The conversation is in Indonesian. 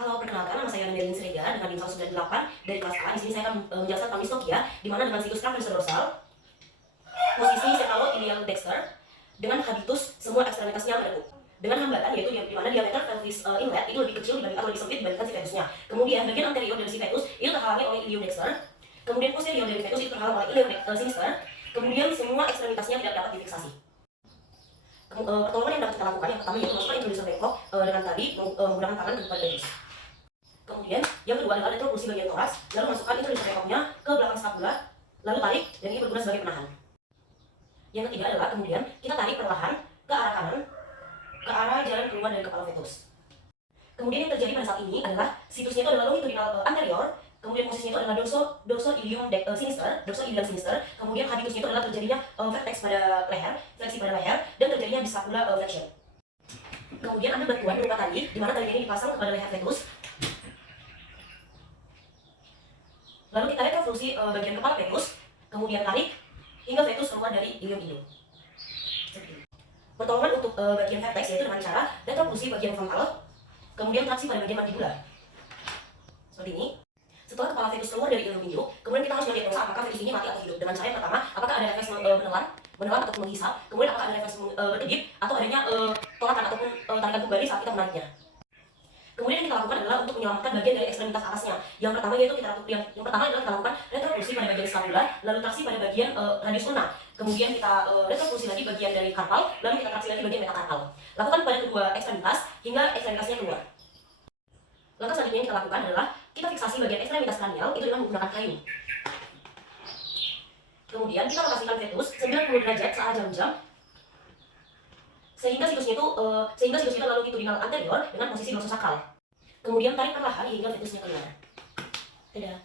Halo, perkenalkan nama saya Melin Siregar dengan NIM 198 dari kelas A. Di sini saya akan menjelaskan tentang distokia, di mana dengan situs transversa dorsal, posisi cephalotilial dexter, dengan habitus semua ekstremitasnya menekuk. Dengan hambatan yaitu di mana diameter pelvis inlet itu lebih kecil dibanding atau lebih sempit dibandingkan si fetusnya. Kemudian bagian anterior dari si fetus itu terhalangi oleh ilium dexter. Kemudian posterior dari fetus itu terhalang oleh ilium sinister. Kemudian semua ekstremitasnya tidak dapat difiksasi. Pertolongan yang dapat kita lakukan yang pertama yaitu masukkan introducer bengkok dengan tadi menggunakan tangan ke depan pelvis. Kemudian yang kedua adalah retropulsi bagian toraks, lalu masukkan introducer bengkoknya ke belakang scapula, lalu tarik dan ini berguna sebagai penahan. Yang ketiga adalah kemudian kita tarik perlahan ke arah kanan, ke arah jalan keluar dari kepala fetus. Kemudian yang terjadi pada saat ini adalah situsnya itu adalah longitudinal anterior, kemudian posisinya itu adalah dorsal-ilium sinister, kemudian habitusnya itu adalah terjadinya vertex pada leher, fleksi pada leher, dan terjadinya di scapula flexion. Kemudian ambil bantuan berupa tali, di mana tali ini dipasang kepada leher fetus. Lalu kita retroflusi bagian kepala fetus, kemudian tarik hingga fetus keluar dari ilium. Pertolongan untuk bagian vertex yaitu dengan cara retroflusi bagian frontal, kemudian traksi pada bagian mandibula. Seperti ini. Setelah kepala fetus keluar dari ilium induk, kemudian kita harus mendiagnosa apakah fetus ini mati atau hidup. Dengan cara yang pertama, apakah ada refleks menelan ataupun menghisap, kemudian apakah ada refleks berkedip atau adanya tolakan ataupun tarikan kembali saat kita menariknya. Kemudian yang kita lakukan adalah untuk menyelamatkan bagian dari ekstremitas atasnya. Yang pertama yaitu yang pertama adalah kita lakukan retropulsi pada bagian scapula, lalu traksi pada bagian radius ulna. Kemudian kita retropulsi lagi bagian dari karpal, lalu kita traksi lagi bagian metakarpal. Lakukan pada kedua ekstremitas hingga ekstremitasnya keluar. Langkah selanjutnya yang kita lakukan adalah kita fiksasi bagian ekstremitas kranial itu dengan menggunakan kayu. Kemudian kita rotasikan fetus 90 derajat searah jarum-jam sehingga situsnya itu lalu longitudinal anterior dengan posisi dorsosakral. Kemudian tarik perlahan hingga fetusnya keluar. Dadah.